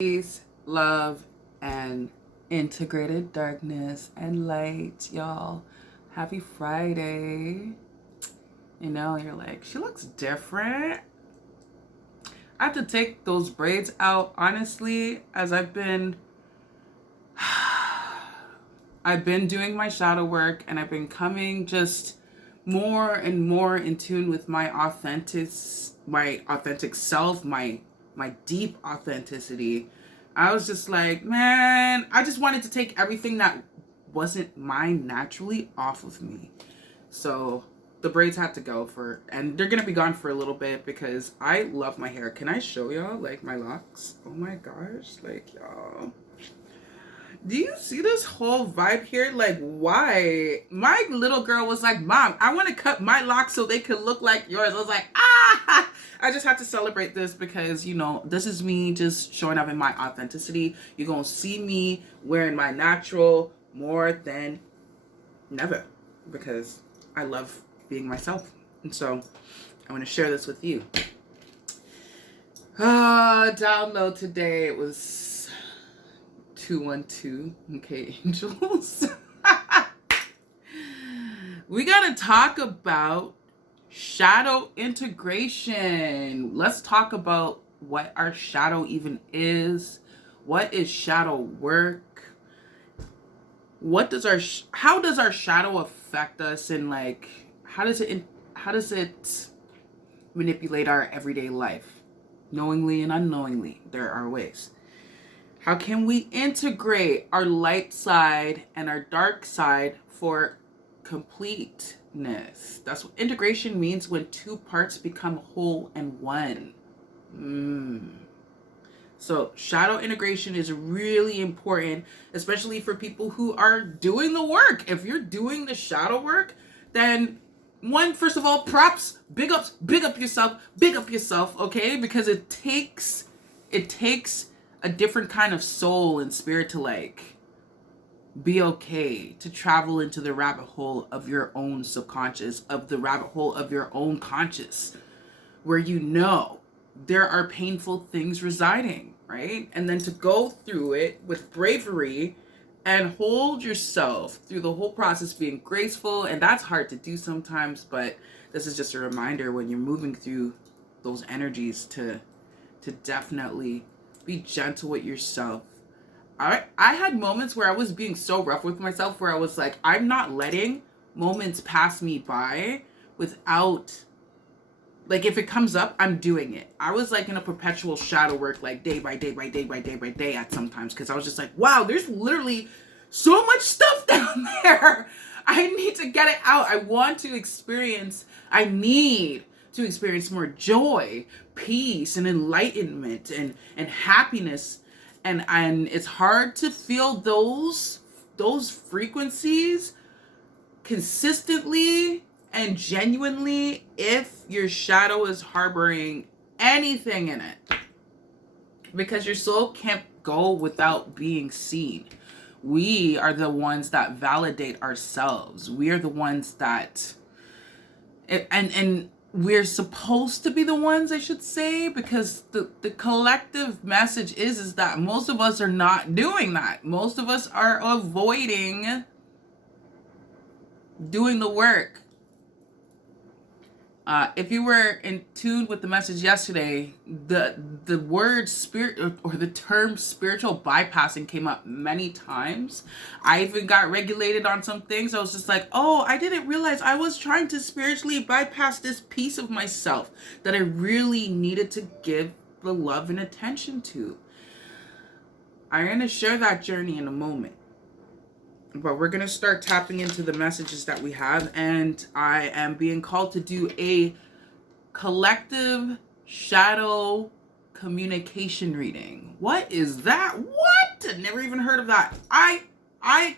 Peace, love, and integrated darkness and light, y'all. Happy Friday. You know, you're like, she looks different. I have to take those braids out, honestly, as I've been doing my shadow work and I've been coming just more and more in tune with my authentic self, my deep authenticity. I was just like, man, I just wanted to take everything that wasn't mine naturally off of me. So the braids had to go and they're gonna be gone for a little bit because I love my hair. Can I show y'all like my locks? Oh my gosh, like y'all. Do you see this whole vibe here? Like, why? My little girl was like, Mom, I want to cut my locks so they could look like yours. I was like, ah! I just had to celebrate this because, you know, this is me just showing up in my authenticity. You're going to see me wearing my natural more than never because I love being myself. And so I want to share this with you. Download today. It was 212. Okay, angels. We got to talk about shadow integration. Let's talk about what our shadow even is. What is shadow work? How does our shadow affect us, and like how does it manipulate our everyday life? Knowingly and unknowingly, there are ways. How can we integrate our light side and our dark side for completeness? That's what integration means, when two parts become whole and one. So shadow integration is really important, especially for people who are doing the work. If you're doing the shadow work, then first of all, props, big up yourself, okay? Because it takes a different kind of soul and spirit to like be okay to travel into the rabbit hole of your own subconscious, of the rabbit hole of your own conscious, where you know there are painful things residing, right? And then to go through it with bravery and hold yourself through the whole process, being graceful. And that's hard to do sometimes, but this is just a reminder when you're moving through those energies to definitely be gentle with yourself. I had moments where I was being so rough with myself, where I was like, I'm not letting moments pass me by without, like, if it comes up, I'm doing it. I was like in a perpetual shadow work, like day by day at sometimes, because I was just like, wow, there's literally so much stuff down there. I need to get it out. I need to experience more joy, peace, and enlightenment and happiness. And it's hard to feel those frequencies consistently and genuinely if your shadow is harboring anything in it, because your soul can't go without being seen. We are the ones that validate ourselves. We are the ones that and we're supposed to be the ones, I should say, because the collective message is that most of us are not doing that. Most of us are avoiding doing the work. If you were in tune with the message yesterday, the word spirit or the term spiritual bypassing came up many times. I even got regulated on some things. I was just like, oh, I didn't realize I was trying to spiritually bypass this piece of myself that I really needed to give the love and attention to. I'm going to share that journey in a moment. But we're going to start tapping into the messages that we have. And I am being called to do a collective shadow communication reading. What is that? What? Never even heard of that. I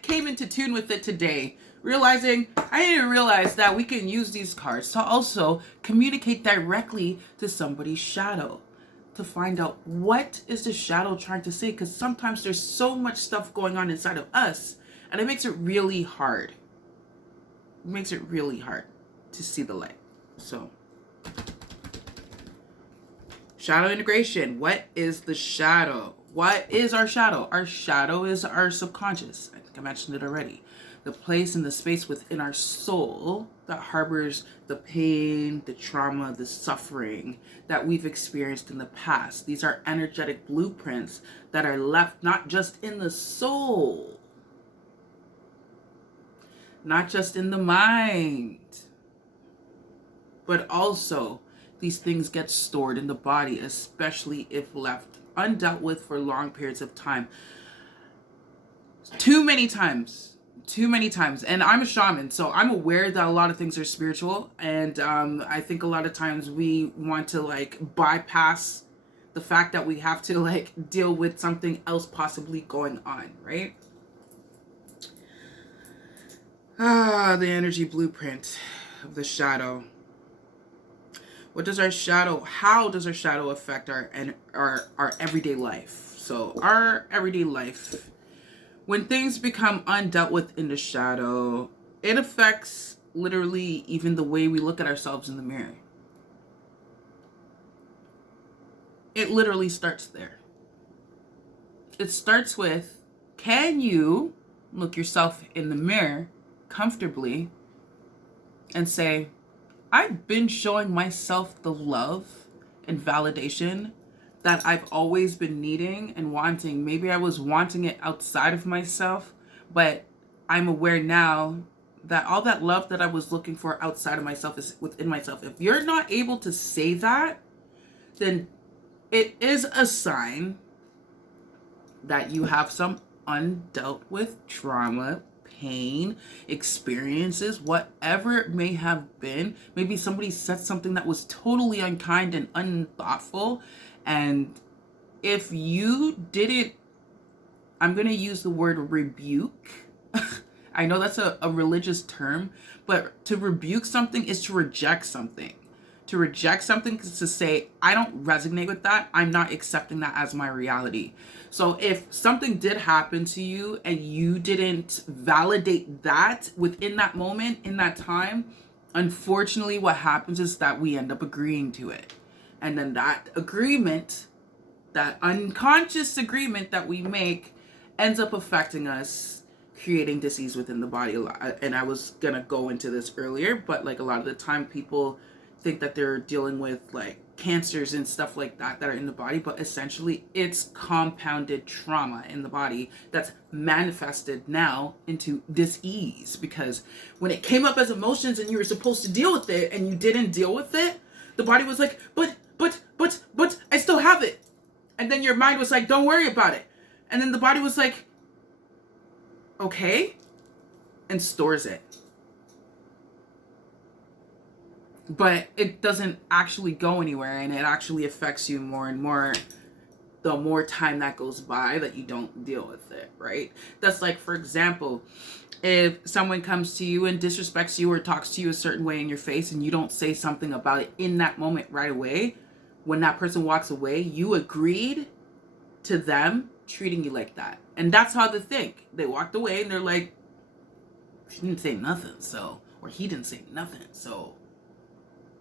came into tune with it today, realizing I didn't realize that we can use these cards to also communicate directly to somebody's shadow, to find out what is the shadow trying to say. Because sometimes there's so much stuff going on inside of us, and it makes it really hard. It makes it really hard to see the light. So, shadow integration. What is the shadow? What is our shadow? Our shadow is our subconscious. I think I mentioned it already. The place and the space within our soul that harbors the pain, the trauma, the suffering that we've experienced in the past. These are energetic blueprints that are left not just in the soul, not just in the mind, but also these things get stored in the body, especially if left undealt with for long periods of time. Too many times. And I'm a shaman, so I'm aware that a lot of things are spiritual, and I think a lot of times we want to like bypass the fact that we have to like deal with something else possibly going on, right? The energy blueprint of the shadow. What does our shadow, how does our shadow affect our everyday life? So our everyday life, when things become undealt with in the shadow, it affects literally even the way we look at ourselves in the mirror. It literally starts there. It starts with, can you look yourself in the mirror comfortably and say, I've been showing myself the love and validation that I've always been needing and wanting. Maybe I was wanting it outside of myself, but I'm aware now that all that love that I was looking for outside of myself is within myself. If you're not able to say that, then it is a sign that you have some undealt with trauma, pain, experiences, whatever it may have been. Maybe somebody said something that was totally unkind and unthoughtful, and if you didn't, I'm going to use the word rebuke. I know that's a religious term, but to rebuke something is to reject something. To reject something is to say, I don't resonate with that. I'm not accepting that as my reality. So if something did happen to you and you didn't validate that within that moment, in that time, unfortunately what happens is that we end up agreeing to it. And then that agreement, that unconscious agreement that we make, ends up affecting us, creating disease within the body a lot. And I was going to go into this earlier, but like a lot of the time people think that they're dealing with like cancers and stuff like that are in the body, but essentially it's compounded trauma in the body that's manifested now into dis-ease, because when it came up as emotions and you were supposed to deal with it and you didn't deal with it, the body was like, but I still have it. And then your mind was like, don't worry about it. And then the body was like, okay, and stores it. But it doesn't actually go anywhere, and it actually affects you more and more the more time that goes by that you don't deal with it, right? That's like, for example, if someone comes to you and disrespects you or talks to you a certain way in your face and you don't say something about it in that moment right away, when that person walks away, you agreed to them treating you like that. And that's how they think. They walked away and they're like, she didn't say nothing, so, or he didn't say nothing, so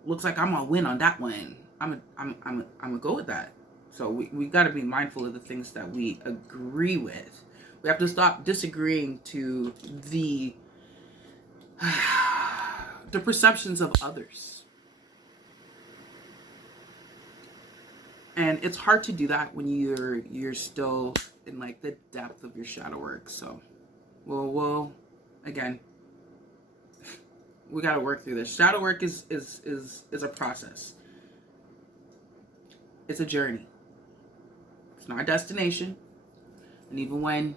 looks like I'm gonna win on that one. I'm gonna go with that. So we got to be mindful of the things that we agree with. We have to stop disagreeing to the perceptions of others. And it's hard to do that when you're still in like the depth of your shadow work. So we'll again, we got to work through this. Shadow work is a process. It's a journey. It's not a destination. And even when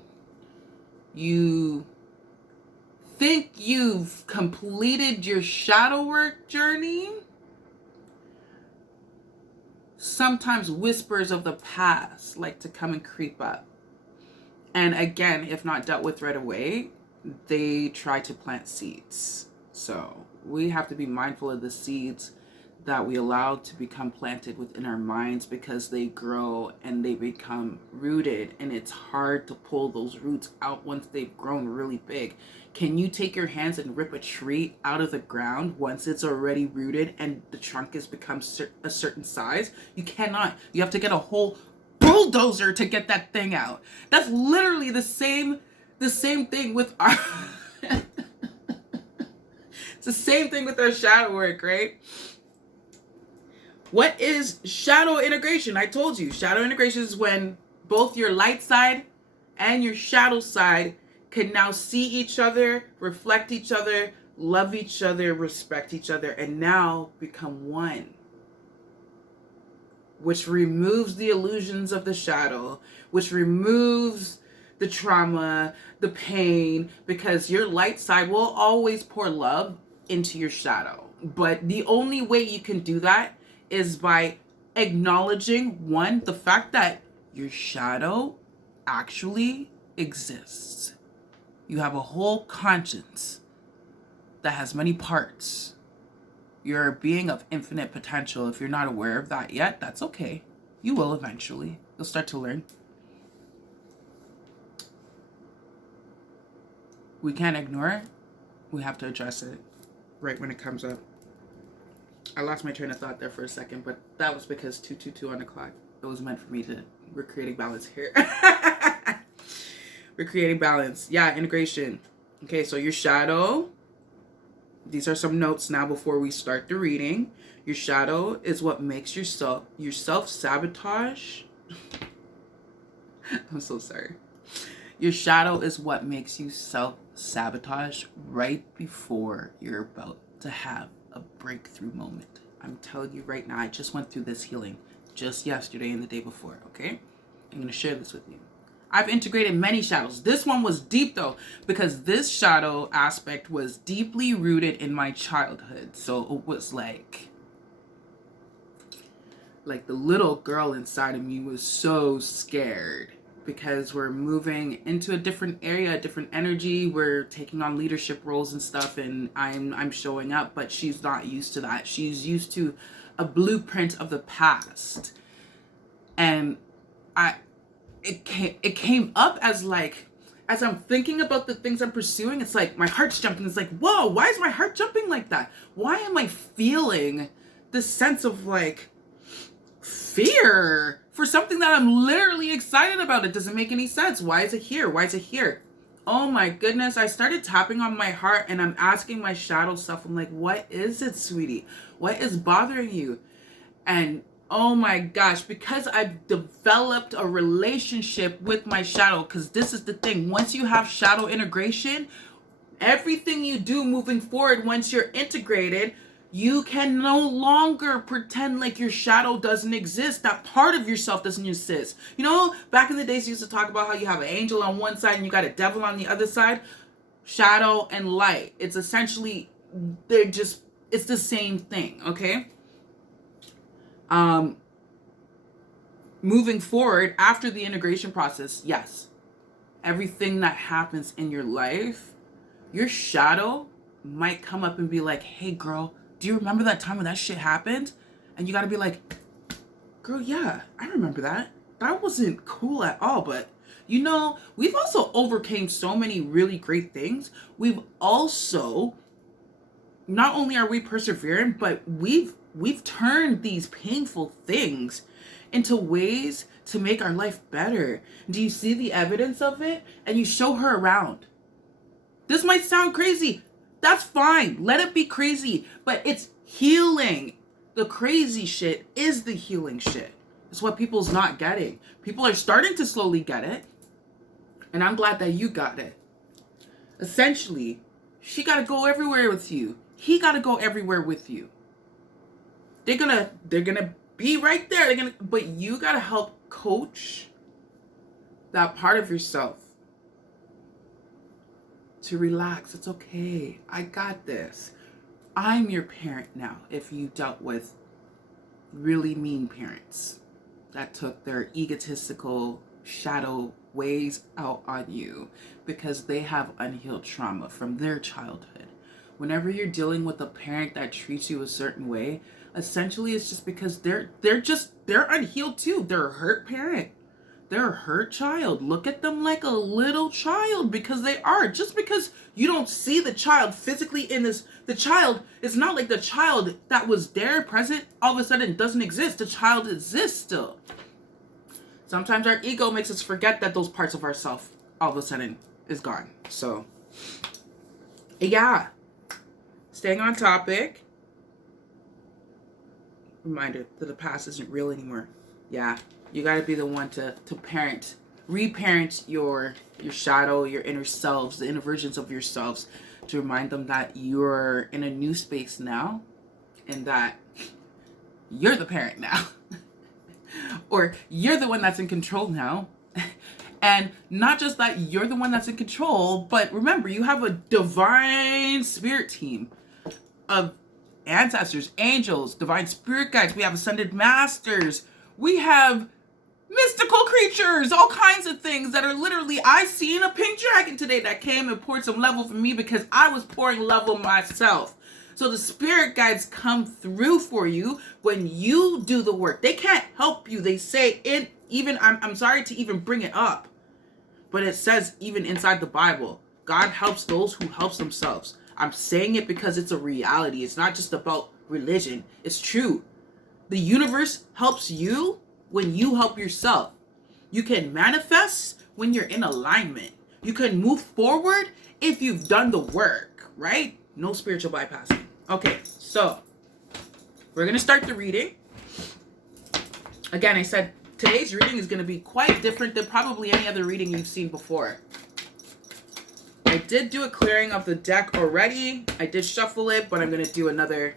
you think you've completed your shadow work journey, sometimes whispers of the past like to come and creep up. And again, if not dealt with right away, they try to plant seeds. So we have to be mindful of the seeds that we allow to become planted within our minds, because they grow and they become rooted, and it's hard to pull those roots out once they've grown really big. Can you take your hands and rip a tree out of the ground once it's already rooted and the trunk has become a certain size? You cannot. You have to get a whole bulldozer to get that thing out. That's literally the same thing with our it's the same thing with our shadow work, right? What is shadow integration? I told you, shadow integration is when both your light side and your shadow side can now see each other, reflect each other, love each other, respect each other, and now become one. Which removes the illusions of the shadow, which removes the trauma, the pain, because your light side will always pour love into your shadow. But the only way you can do that is by acknowledging, one, the fact that your shadow actually exists. You have a whole conscience that has many parts. You're a being of infinite potential. If you're not aware of that yet, that's okay. You will eventually. You'll start to learn. We can't ignore it. We have to address it right when it comes up. I lost my train of thought there for a second, but that was because 222 on the clock. It was meant for me to... We're creating balance here. We're creating balance. Yeah, integration. Okay, so your shadow... These are some notes now before we start the reading. Your shadow is what makes your self-sabotage. I'm so sorry. Your shadow is what makes you self-sabotage right before you're about to have a breakthrough moment. I'm telling you right now, I just went through this healing just yesterday and the day before, okay? I'm going to share this with you. I've integrated many shadows. This one was deep though, because this shadow aspect was deeply rooted in my childhood. So it was like the little girl inside of me was so scared because we're moving into a different area, a different energy. We're taking on leadership roles and stuff, and I'm showing up, but she's not used to that. She's used to a blueprint of the past. And it came up as I'm thinking about the things I'm pursuing, it's like my heart's jumping. It's like, whoa, why is my heart jumping like that? Why am I feeling this sense of fear for something that I'm literally excited about? It doesn't make any sense. Why is it here? Why is it here? Oh my goodness. I started tapping on my heart and I'm asking my shadow self, I'm like, what is it, sweetie? What is bothering you? And oh my gosh, because I've developed a relationship with my shadow, because this is the thing. Once you have shadow integration, everything you do moving forward, once you're integrated, you can no longer pretend like your shadow doesn't exist. That part of yourself doesn't exist. You know, back in the days, you used to talk about how you have an angel on one side and you got a devil on the other side. Shadow and light. It's essentially, it's the same thing, okay? Moving forward after the integration process, yes, everything that happens in your life, your shadow might come up and be like, hey girl, do you remember that time when that shit happened? And you gotta be like, girl, yeah, I remember that. That wasn't cool at all, but you know, we've also overcame so many really great things. We've also, not only are we persevering, but we've turned these painful things into ways to make our life better. Do you see the evidence of it? And you show her around. This might sound crazy. That's fine. Let it be crazy. But it's healing. The crazy shit is the healing shit. It's what people's not getting. People are starting to slowly get it. And I'm glad that you got it. Essentially, she got to go everywhere with you. He got to go everywhere with you. They're gonna be right there. But you gotta help coach that part of yourself to relax. It's okay. I got this. I'm your parent now. If you dealt with really mean parents that took their egotistical shadow ways out on you because they have unhealed trauma from their childhood. Whenever you're dealing with a parent that treats you a certain way, essentially it's just because they're unhealed too. They're a hurt parent. They're a hurt child. Look at them like a little child, because they are. Just because you don't see the child physically in this, the child is not like the child that was there present all of a sudden doesn't exist. The child exists still. Sometimes our ego makes us forget that those parts of ourselves all of a sudden is gone. So, yeah. Staying on topic. Reminder that the past isn't real anymore. Yeah. You got to be the one to parent, reparent your shadow, your inner selves, the inner versions of yourselves, to remind them that you're in a new space now and that you're the parent now. Or you're the one that's in control now. And not just that you're the one that's in control, but remember, you have a divine spirit team of ancestors, angels, divine spirit guides. We have ascended masters. We have mystical creatures, all kinds of things that are literally, I seen a pink dragon today that came and poured some level for me because I was pouring level myself. So the spirit guides come through for you when you do the work. They can't help you. They say it, even, I'm sorry to even bring it up, but it says even inside the Bible, God helps those who helps themselves. I'm saying it because it's a reality. It's not just about religion. It's true. The universe helps you when you help yourself. You can manifest when you're in alignment. You can move forward if you've done the work, right? No spiritual bypassing. Okay, so we're going to start the reading. Again, I said today's reading is going to be quite different than probably any other reading you've seen before. I did do a clearing of the deck already. I did shuffle it, but I'm going to do another,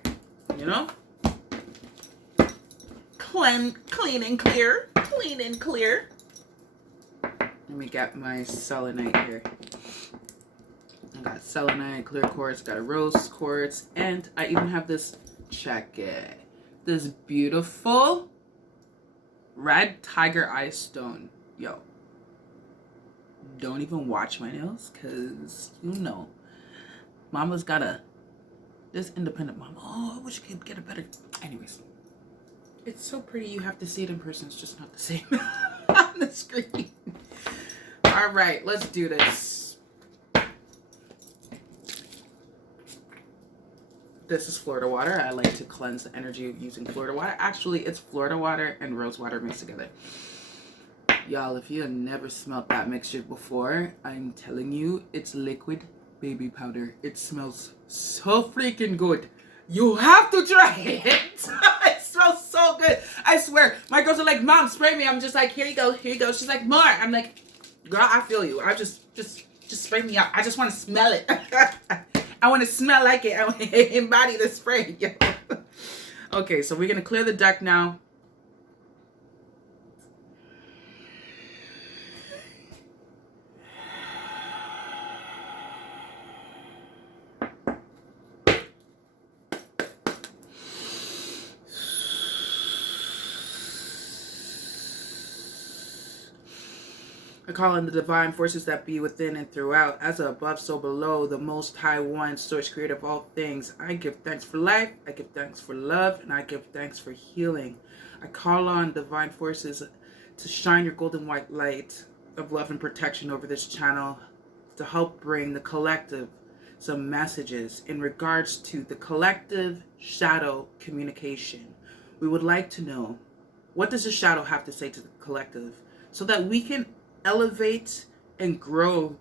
clean and clear. Clean and clear. Let me get my selenite here. I got selenite, clear quartz, got a rose quartz, and I even have this, check it, this beautiful red tiger eye stone. Yo, don't even watch my nails, because mama's got this independent mama. Oh, I wish I could get a better, anyways. It's so pretty, you have to see it in person. It's just not the same on the screen. All right, let's do this. This is Florida water. I like to cleanse the energy of using Florida water. Actually, it's Florida water and rose water mixed together. Y'all, if you have never smelled that mixture before, I'm telling you, it's liquid baby powder. It smells so freaking good. You have to try it. It smells so good. I swear. My girls are like, Mom, spray me. I'm just like, here you go, here you go. She's like, more. I'm like, girl, I feel you. I just spray me out. I just want to smell it. I want to smell like it. I want to embody the spray. Okay, so we're going to clear the deck now. I call on the divine forces that be within and throughout, as above, so below, the Most High One, source creator of all things. I give thanks for life, I give thanks for love, and I give thanks for healing. I call on divine forces to shine your golden white light of love and protection over this channel to help bring the collective some messages in regards to the collective shadow communication. We would like to know, what does the shadow have to say to the collective so that we can elevate and grow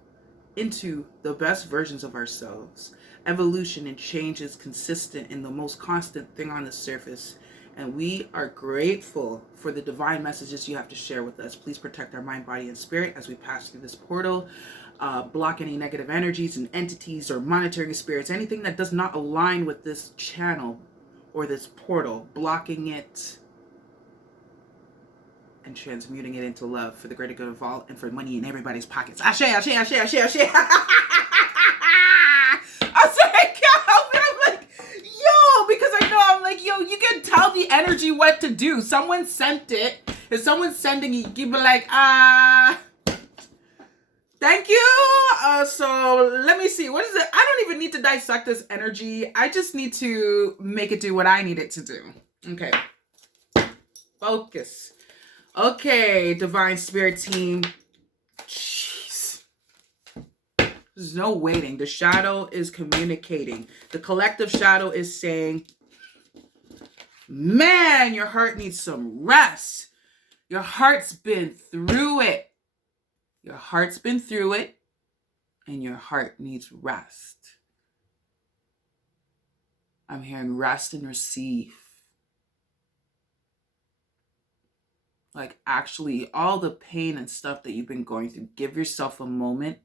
into the best versions of ourselves. Evolution and change is consistent and the most constant thing on the surface. And we are grateful for the divine messages you have to share with us. Please protect our mind, body, and spirit as we pass through this portal. Block any negative energies and entities or monitoring spirits. Anything that does not align with this channel or this portal. Blocking it and transmuting it into love for the greater good of all and for money in everybody's pockets. Ashe, ashe, ashe, ashe, ashe. I'm sorry, I'm like, yo, because I know, I'm like, yo, you can tell the energy what to do. Someone sent it. If someone's sending it, you be like, thank you. So let me see. What is it? I don't even need to dissect this energy. I just need to make it do what I need it to do. Okay. Focus. Okay, divine spirit team. Jeez. There's no waiting. The shadow is communicating. The collective shadow is saying, man, your heart needs some rest. Your heart's been through it. Your heart's been through it, and your heart needs rest. I'm hearing rest and receive. Like, actually, all the pain and stuff that you've been going through, give yourself a moment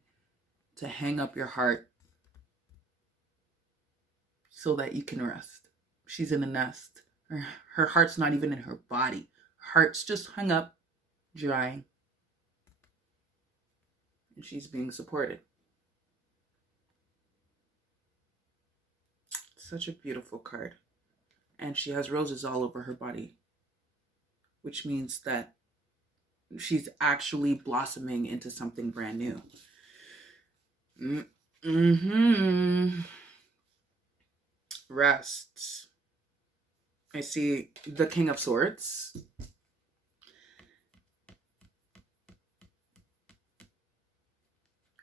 to hang up your heart so that you can rest. She's in a nest. Her heart's not even in her body. Her heart's just hung up, drying. And she's being supported. Such a beautiful card. And she has roses all over her body, which means that she's actually blossoming into something brand new. Rest. I see the King of Swords.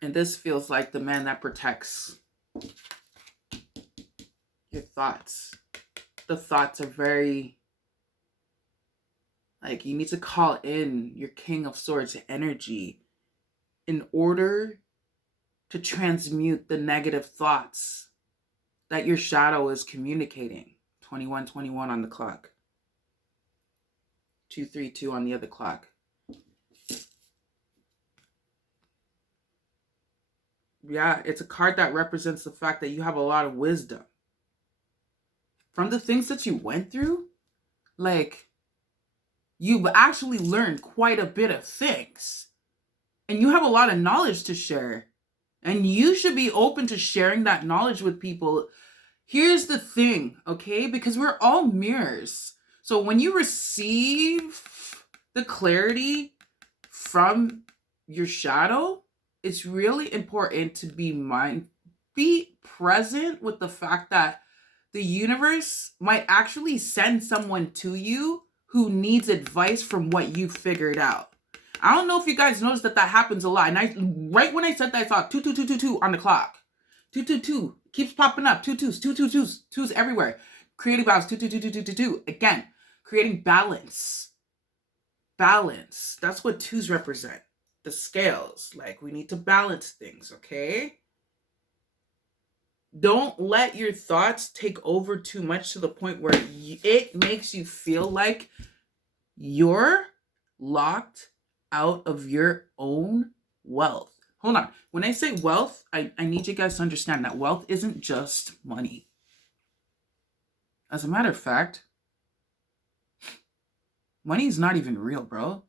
And this feels like the man that protects your thoughts. The thoughts are very, like, you need to call in your King of Swords energy in order to transmute the negative thoughts that your shadow is communicating. 21:21 on the clock. 2:32 on the other clock. Yeah, it's a card that represents the fact that you have a lot of wisdom. From the things that you went through, like, you've actually learned quite a bit of things. And you have a lot of knowledge to share. And you should be open to sharing that knowledge with people. Here's the thing, okay? Because we're all mirrors. So when you receive the clarity from your shadow, it's really important to be present with the fact that the universe might actually send someone to you who needs advice from what you figured out. I don't know if you guys noticed that happens a lot. And right when I said that, I saw 22222 on the clock. 222 keeps popping up. 2's everywhere. Creating balance. 2. Again, creating balance. Balance. That's what 2s represent. The scales. Like, we need to balance things, okay? Don't let your thoughts take over too much to the point where it makes you feel like you're locked out of your own wealth. Hold on. When I say wealth, I need you guys to understand that wealth isn't just money. As a matter of fact, money's not even real, bro.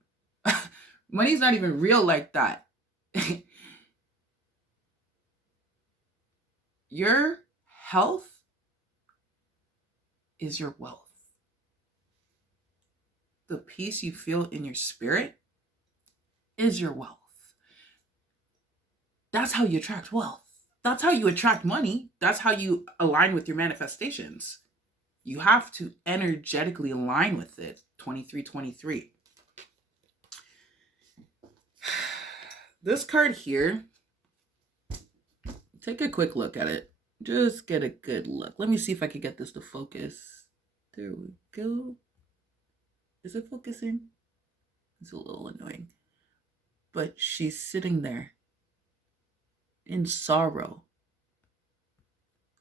Money's not even real like that. Your health is your wealth. The peace you feel in your spirit is your wealth. That's how you attract wealth. That's how you attract money. That's how you align with your manifestations. You have to energetically align with it. 2323. This card here, take a quick look at it. Just get a good look. Let me see if I can get this to focus. There we go. Is it focusing? It's a little annoying. But she's sitting there in sorrow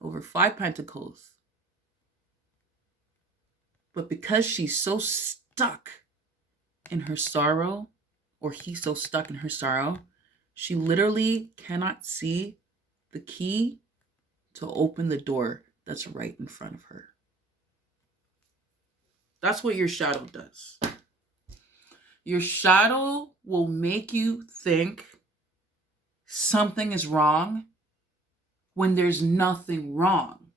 over 5 pentacles. But because she's so stuck in her sorrow, or he's so stuck in her sorrow, she literally cannot see the key to open the door that's right in front of her. That's what your shadow does. Your shadow will make you think something is wrong when there's nothing wrong.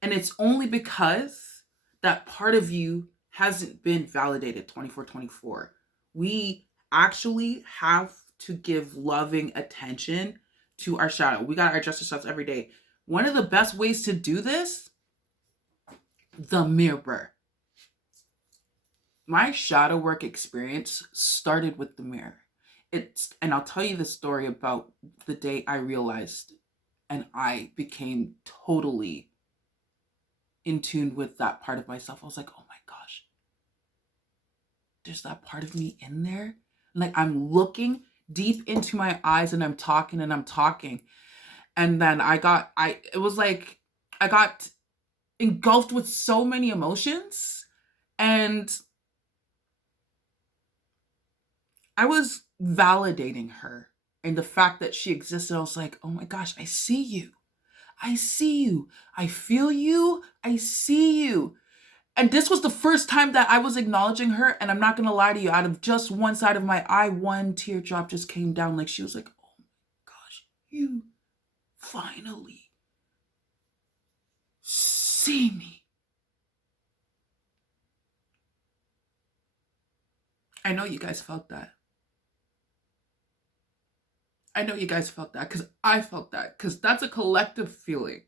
And it's only because that part of you hasn't been validated. 2424. We actually have to give loving attention to our shadow. We got to adjust ourselves every day. One of the best ways to do this, the mirror. My shadow work experience started with the mirror. And I'll tell you the story about the day I realized and I became totally in tune with that part of myself. I was like, oh my gosh, there's that part of me in there. Like I'm looking deep into my eyes and I'm talking and I'm talking. And then it was like I got engulfed with so many emotions. And I was validating her and the fact that she existed. I was like, oh my gosh, I see you. I see you. I feel you. I see you. And this was the first time that I was acknowledging her. And I'm not going to lie to you, out of just one side of my eye, one teardrop just came down. Like she was like, oh my gosh, you finally see me. I know you guys felt that. I know you guys felt that because I felt that, because that's a collective feeling.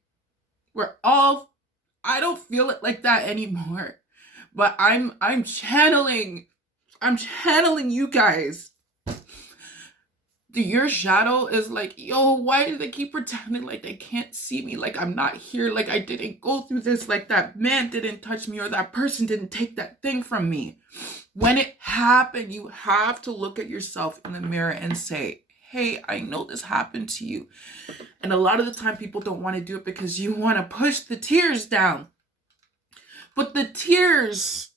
I don't feel it like that anymore, but I'm channeling you guys. Your shadow is like, yo, why do they keep pretending like they can't see me? Like I'm not here, like I didn't go through this, like that man didn't touch me or that person didn't take that thing from me. When it happened, you have to look at yourself in the mirror and say, hey, I know this happened to you. And a lot of the time people don't want to do it because you want to push the tears down. But the tears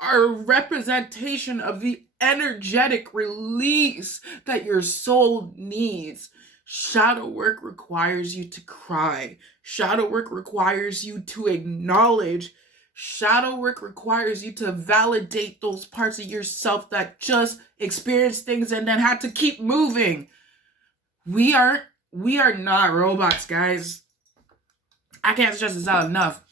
are a representation of the energetic release that your soul needs. Shadow work requires you to cry. Shadow work requires you to acknowledge. Shadow work requires you to validate those parts of yourself that just experienced things and then had to keep moving. We are not robots, guys. I can't stress this out enough.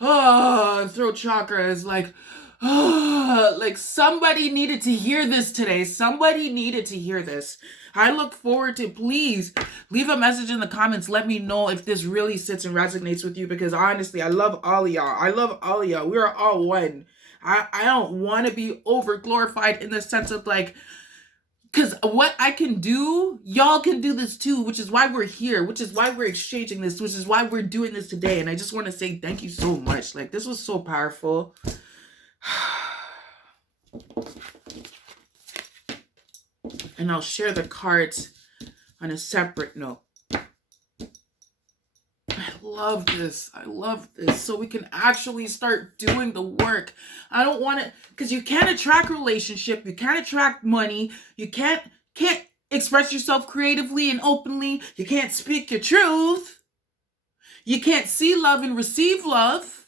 Oh, throat chakra is like, oh, like somebody needed to hear this today. Somebody needed to hear this. I look forward to, please leave a message in the comments. Let me know if this really sits and resonates with you, because honestly, I love all of y'all. We are all one. I don't want to be over glorified in the sense of like, because what I can do, y'all can do this too, which is why we're here, which is why we're exchanging this, which is why we're doing this today. And I just want to say thank you so much. Like, this was so powerful. And I'll share the cards on a separate note. I love this. So we can actually start doing the work. I don't want it, because you can't attract relationship. You can't attract money. You can't express yourself creatively and openly. You can't speak your truth. You can't see love and receive love.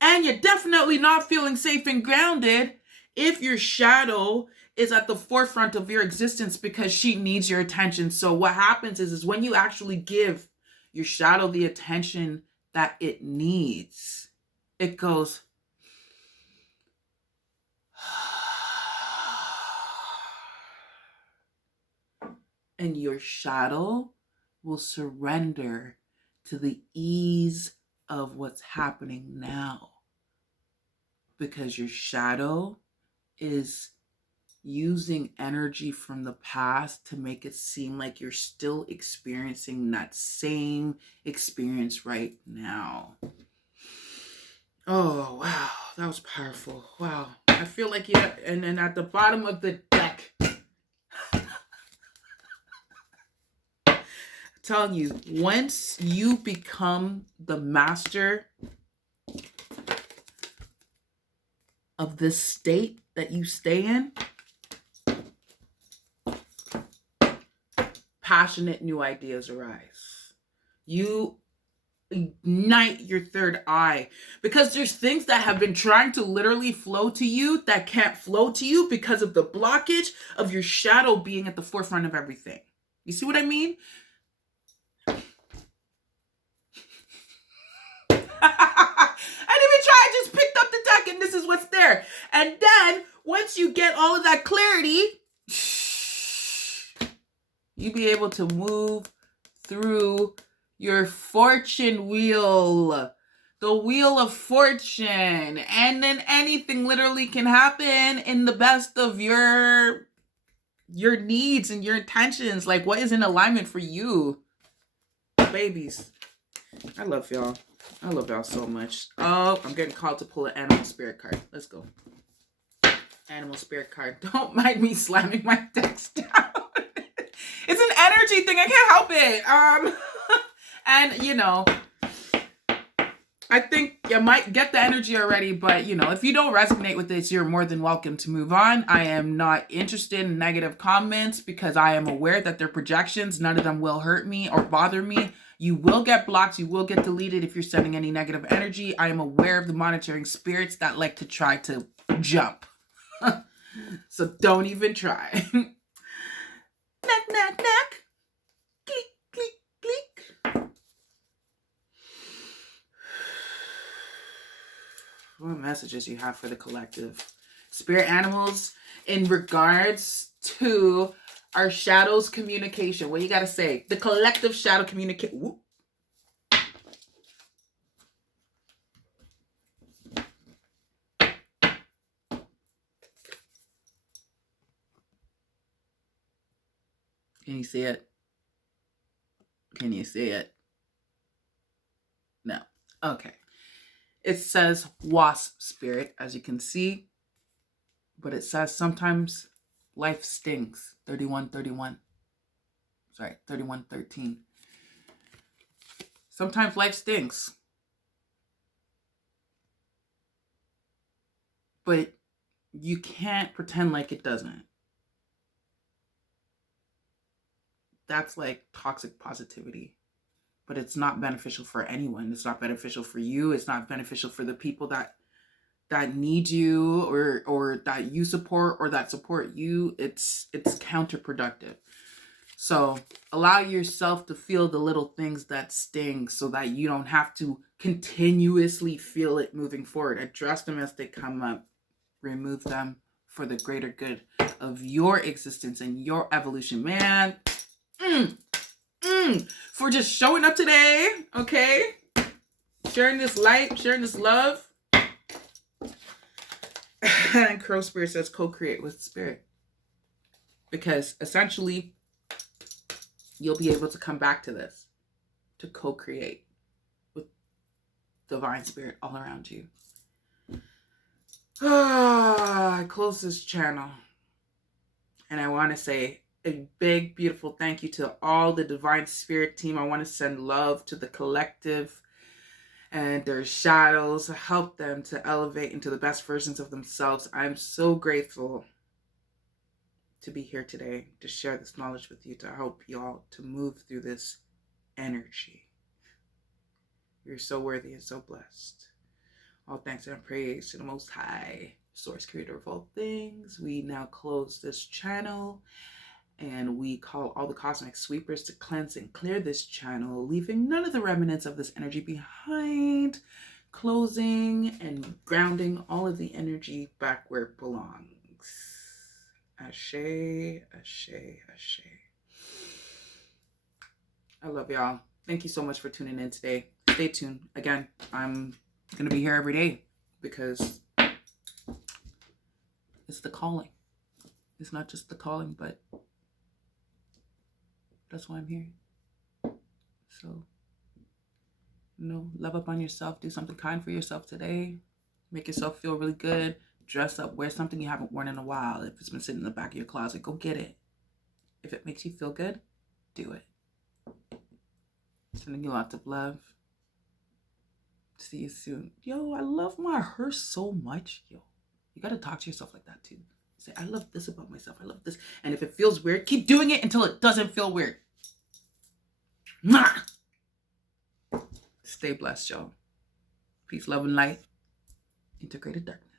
And you're definitely not feeling safe and grounded if your shadow is at the forefront of your existence, because she needs your attention. So what happens is when you actually give your shadow the attention that it needs, it goes, and your shadow will surrender to the ease of what's happening now, because your shadow is using energy from the past to make it seem like you're still experiencing that same experience right now. Oh, wow. That was powerful. Wow. I feel like, yeah. And then at the bottom of the deck, I'm telling you, once you become the master of this state that you stay in, passionate new ideas arise. You ignite your third eye, because there's things that have been trying to literally flow to you that can't flow to you because of the blockage of your shadow being at the forefront of everything. You see what I mean? I didn't even try. I just picked up the deck and this is what's there. And then once you get all of that clarity, you be able to move through your fortune wheel, the wheel of fortune, and then anything literally can happen in the best of your needs and your intentions. Like, what is in alignment for you, babies? I love y'all. I love y'all so much. Oh, I'm getting called to pull an animal spirit card. Let's go. Animal spirit card. Don't mind me slamming my text down. It's an energy thing. I can't help it. And you know, I think you might get the energy already, but you know, if you don't resonate with this, you're more than welcome to move on. I am not interested in negative comments because I am aware that they're projections. None of them will hurt me or bother me. You will get blocked. You will get deleted if you're sending any negative energy. I am aware of the monitoring spirits that like to try to jump. So don't even try. Knack, knack, knack. Click, click, click. What messages you have for the collective? Spirit animals in regards to our shadows communication. What you got to say? The collective shadow communication. Can you see it? Can you see it? No. Okay. It says wasp spirit, as you can see. But it says sometimes life stings. 31:31. Sorry, 31:13. Sometimes life stings. But you can't pretend like it doesn't. That's like toxic positivity. But it's not beneficial for anyone. It's not beneficial for you. It's not beneficial for the people that need you or that you support or that support you. It's counterproductive. So allow yourself to feel the little things that sting so that you don't have to continuously feel it moving forward. Address them as they come up. Remove them for the greater good of your existence and your evolution. Man, for just showing up today, okay? Sharing this light, sharing this love. And Crow Spirit says co-create with Spirit. Because essentially, you'll be able to come back to this. To co-create with Divine Spirit all around you. I close this channel. And I want to say a big, beautiful thank you to all the Divine Spirit team. I want to send love to the collective and their shadows. Help them to elevate into the best versions of themselves. I'm so grateful to be here today to share this knowledge with you, to help y'all to move through this energy. You're so worthy and so blessed. All thanks and praise to the Most High, Source, Creator of all things. We now close this channel and we call all the cosmic sweepers to cleanse and clear this channel, leaving none of the remnants of this energy behind, closing and grounding all of the energy back where it belongs. Ashe, ashe, ashe. I love y'all. Thank you so much for tuning in today. Stay tuned. Again, I'm going to be here every day because it's the calling. It's not just the calling, but that's why I'm here. So, love up on yourself. Do something kind for yourself today. Make yourself feel really good. Dress up. Wear something you haven't worn in a while. If it's been sitting in the back of your closet, go get it. If it makes you feel good, do it. Sending you lots of love. See you soon. Yo, I love my hair so much. Yo, you got to talk to yourself like that too. Say, I love this about myself. I love this. And if it feels weird, keep doing it until it doesn't feel weird. Mwah! Stay blessed, y'all. Peace, love, and light. Integrated darkness.